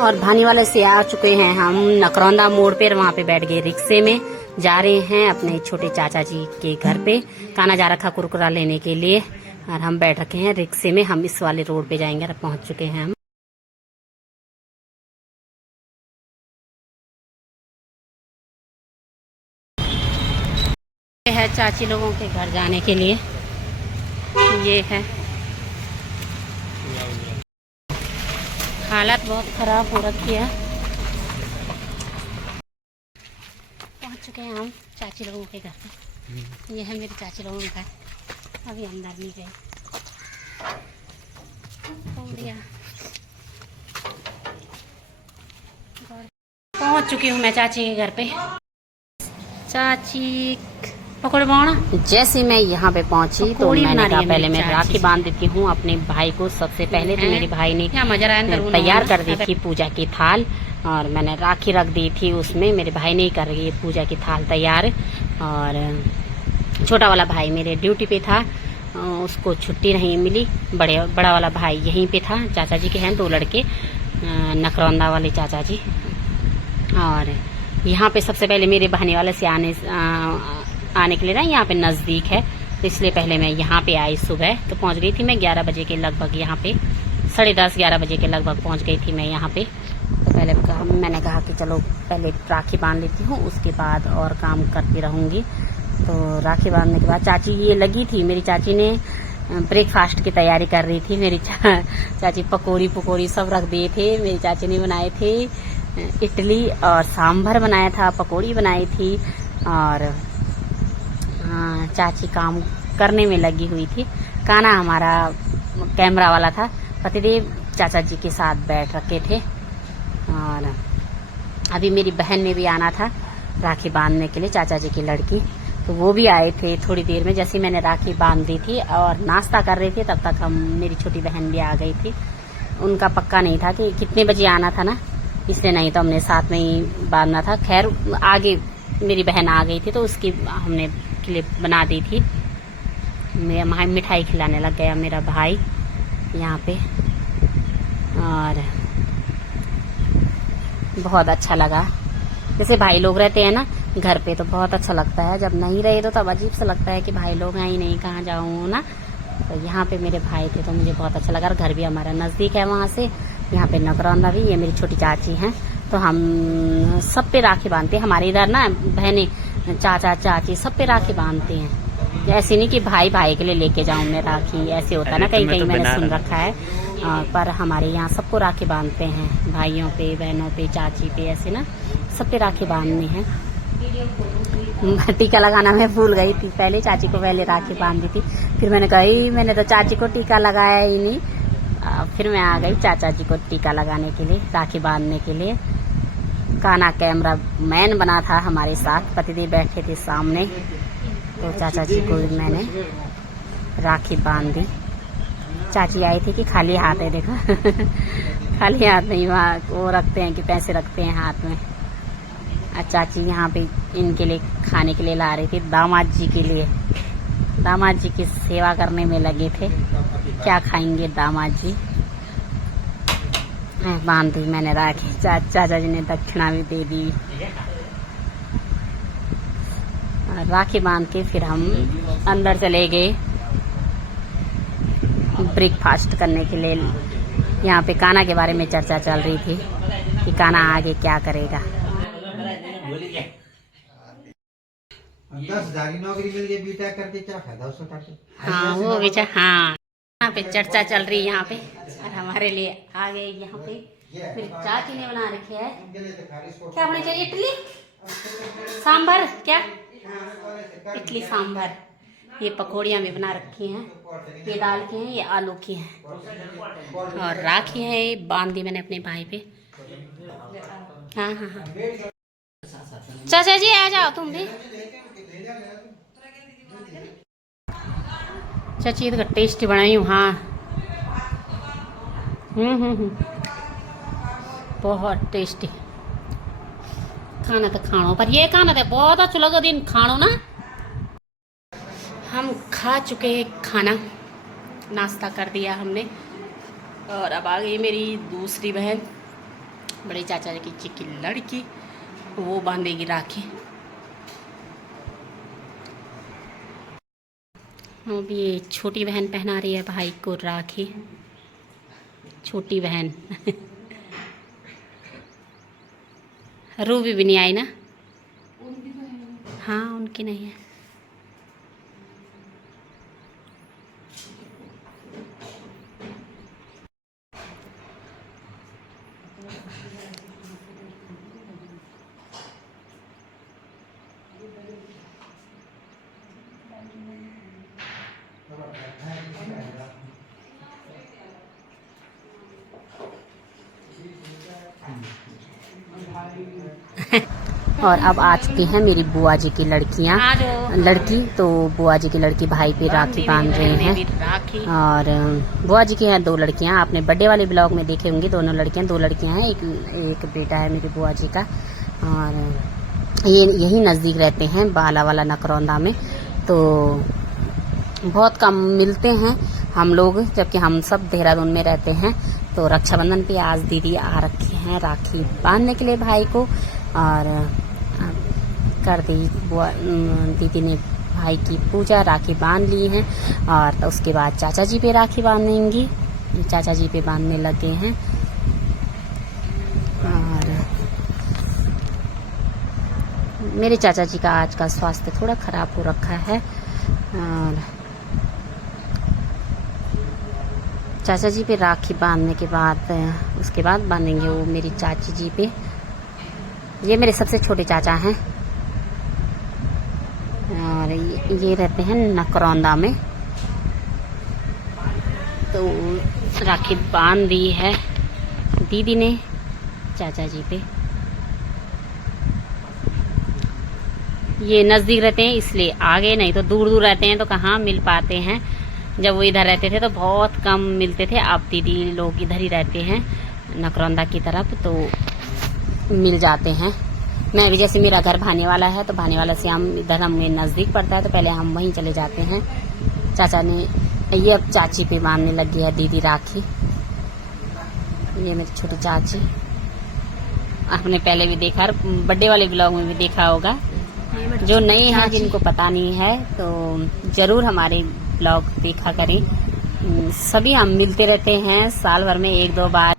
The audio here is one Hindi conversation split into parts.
और भानी वाले से आ चुके हैं हम नकरौंदा मोड़ पे। वहाँ पे बैठ गए रिक्शे में, जा रहे हैं अपने छोटे चाचा जी के घर पे। काना जा रखा कुरकुरा लेने के लिए और हम बैठ रखे हैं रिक्शे में। हम इस वाले रोड पे जाएंगे और पहुंच चुके हैं हम। ये है चाची लोगों के घर जाने के लिए। ये है, हालत बहुत खराब हो रखी है। पहुंच चुके हैं हम चाची लोगों के घर पे। ये है मेरे चाची लोगों का घर। अभी अंदर नहीं गए। पहुंच चुकी हूँ मैं चाची के घर पे। चाची पकड़ बाणा। जैसे मैं यहाँ पे पहुंची तो मैंने कहा पहले मैं राखी बांध देती हूँ अपने भाई को। सबसे पहले तो मेरे भाई ने तैयार कर दी थी पूजा की थाल और मैंने राखी रख दी थी उसमें। मेरे भाई ने ही कर रही है पूजा की थाल तैयार। और छोटा वाला भाई मेरे ड्यूटी पे था, उसको छुट्टी नहीं मिली। बड़ा वाला भाई यहीं पे था। चाचा जी के हैं 2 लड़के, नकरौंदा वाले चाचा जी। और यहाँ पे सबसे पहले मेरे बहने वाले से आने के लिए ना यहाँ पे नज़दीक है, तो इसलिए पहले मैं यहाँ पे आई। सुबह तो पहुँच गई थी मैं 11 बजे के लगभग यहाँ पे, 10:30-11 बजे के लगभग पहुँच गई थी मैं यहाँ पे। तो पहले मैंने कहा कि चलो पहले राखी बांध लेती हूँ, उसके बाद और काम करती रहूँगी। तो राखी बांधने के बाद चाची ये लगी थी, मेरी चाची ने ब्रेकफास्ट की तैयारी कर रही थी। मेरी चाची पकौड़ी सब रख दिए थे। मेरी चाची ने बनाए थे इडली और सांभर बनाया था, पकौड़ी बनाई थी। और चाची काम करने में लगी हुई थी। काना हमारा कैमरा वाला था, पतिदेव चाचा जी के साथ बैठ रखे थे। और अभी मेरी बहन ने भी आना था राखी बांधने के लिए, चाचा जी की लड़की, तो वो भी आए थे थोड़ी देर में। जैसे मैंने राखी बांध दी थी और नाश्ता कर रहे थे तब तक मेरी छोटी बहन भी आ गई थी। उनका पक्का नहीं था कि कितने बजे आना था ना, इसलिए नहीं तो हमने साथ में ही बांधना था। खैर आगे मेरी बहन आ गई थी तो उसकी हमने क्लिप बना दी थी। मेरा मिठाई खिलाने लग गया मेरा भाई यहाँ पे। और बहुत अच्छा लगा। जैसे भाई लोग रहते हैं ना घर पे तो बहुत अच्छा लगता है, जब नहीं रहे तो तब अजीब सा लगता है कि भाई लोग हैं ही नहीं, कहाँ जाऊँ ना। तो यहाँ पे मेरे भाई थे तो मुझे बहुत अच्छा लगा। और घर भी हमारा नज़दीक है वहाँ से। यहाँ पे नकरौंदा भी, ये मेरी छोटी चाची हैं, तो हम सब पे राखी बांधते हैं। हमारे इधर ना बहनें, चाचा चाची सब पे राखी बांधते हैं। ऐसे नहीं कि भाई भाई के लिए लेके जाऊं मैं राखी, ऐसे होता है ना कहीं कहीं मैंने सुन रखा है। पर हमारे यहाँ सबको राखी बांधते हैं, भाइयों पे, बहनों पे, चाची पे, ऐसे ना सब पे राखी बांधनी है। टीका लगाना मैं भूल गई थी। पहले चाची को पहले राखी बांध दी थी, फिर मैंने कहा मैंने तो चाची को टीका लगाया ही नहीं। फिर मैं आ गई चाचा जी को टीका लगाने के लिए, राखी बांधने के लिए। काना कैमरा मैन बना था हमारे साथ, पतिदेव बैठे थे सामने। तो चाचा जी को मैंने राखी बांध दी। चाची आई थी कि खाली हाथ है, देखो खाली हाथ नहीं, वहाँ वो रखते हैं कि पैसे रखते हैं हाथ में। चाची यहाँ पे इनके लिए खाने के लिए ला रही थी, दामाद जी के लिए। दामाद जी की सेवा करने में लगे थे, क्या खाएंगे दामाद जी। बांध दी मैंने राखी। चाचा जी ने दक्षिणा भी दे दी। राखी बांध के फिर हम अंदर चले गए ब्रेकफास्ट करने के लिए। यहाँ पे काना के बारे में चर्चा चल रही थी कि काना आगे क्या करेगा। 10,000 की नौकरी मिल गई, बीटेक करके क्या फायदा उसका। हाँ वो बेचा, हाँ यहाँ पे चर्चा चल रही है यहाँ पे। और हमारे लिए आ गए यहाँ पे फिर चाची ने बना रखी है। क्या होना चाहिए? इडली सांभर, क्या इडली सांभर। ये पकौड़ियाँ भी बना रखी हैं, ये दाल की हैं, ये आलू की हैं। और राखी है ये बांध दी मैंने अपने भाई पे। हाँ हाँ हाँ, चाचा जी आ जाओ तुम भी। चाची ये तो टेस्टी बनाई हूँ। हाँ बहुत टेस्टी खाना तो खानो, पर ये खाना तो बहुत अच्छा लगा दिन खानो ना। हम खा चुके खाना, नाश्ता कर दिया हमने। और अब आ गई मेरी दूसरी बहन बड़े चाचा जी की लड़की, वो बांधेगी राखी। अब ये छोटी बहन पहना रही है भाई को राखी, छोटी बहन। रूबी भी नहीं आई ना? हाँ, उनकी नहीं है। और अब आ चुकी हैं मेरी बुआ जी की लड़की। तो बुआ जी की लड़की भाई पे राखी बांध रहे हैं। और बुआ जी की हैं 2 लड़कियां, आपने बर्थडे वाले ब्लॉग में देखे होंगे। 2 लड़कियां हैं, एक बेटा है मेरी बुआ जी का। और ये यही नज़दीक रहते हैं, बाला वाला नकरौंदा में। तो बहुत कम मिलते हैं हम लोग, जबकि हम सब देहरादून में रहते हैं। तो रक्षाबंधन पे आज दीदी आ रखी हैं राखी बांधने के लिए भाई को। और कर दी दीदी ने भाई की पूजा, राखी बांध ली है। और उसके बाद चाचा जी पे राखी बांधेंगी, चाचा जी पे बांधने लगे हैं। और मेरे चाचा जी का आज का स्वास्थ्य थोड़ा खराब हो रखा है। और चाचा जी पे राखी बांधने के बाद उसके बाद बांधेंगे वो मेरी चाची जी पे। ये मेरे सबसे छोटे चाचा हैं और ये रहते हैं नकरौंदा में। तो राखी बांध दी है दीदी ने चाचा जी पे। ये नज़दीक रहते हैं इसलिए आगे, नहीं तो दूर दूर रहते हैं तो कहाँ मिल पाते हैं। जब वो इधर रहते थे तो बहुत कम मिलते थे। अब दीदी लोग इधर ही रहते हैं नकरौंदा की तरफ, तो मिल जाते हैं। मैं भी, जैसे मेरा घर भानेवाला है तो भानेवाला से हम इधर हमें नज़दीक पड़ता है, तो पहले हम वहीं चले जाते हैं। चाचा ने ये अब चाची पे बांधने लगी है दीदी राखी। ये मेरी छोटी चाची, आपने पहले भी देखा, बर्थडे वाले ब्लॉग में भी देखा होगा। जो नए हैं जिनको पता नहीं है तो जरूर हमारे ब्लॉग देखा करें। सभी हम मिलते रहते हैं साल भर में 1-2 बार।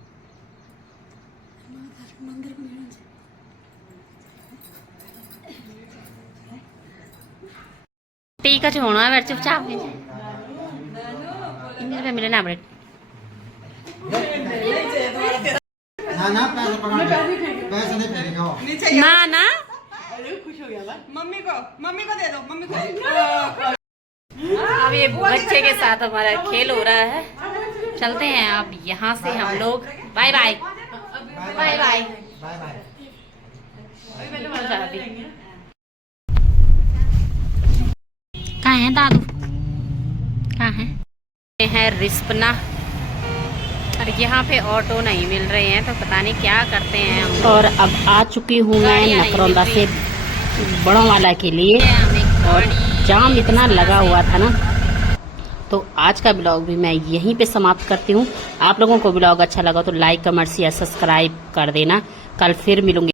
टीका होना है चुपचाप मिले ना बड़े ना पैसे नहीं फेरेगा ना। खुश हो गया मम्मी को दे दो, मम्मी को। अब ये बच्चे के साथ हमारा खेल हो रहा है। चलते हैं अब यहाँ से हम लोग। Bye bye bye bye. कहाँ है दादू, कहाँ है? ये है रिस्पना। और यहाँ पे ऑटो नहीं मिल रहे हैं तो पता नहीं क्या करते हैं हम। और अब आ चुकी हूँ मैं नकरौंदा से बड़ों वाला के लिए। और जाम इतना लगा हुआ था ना। तो आज का ब्लॉग भी मैं यहीं पे समाप्त करती हूँ। आप लोगों को ब्लॉग अच्छा लगा तो लाइक, कमेंट, शेयर, सब्सक्राइब कर देना। कल फिर मिलूंगी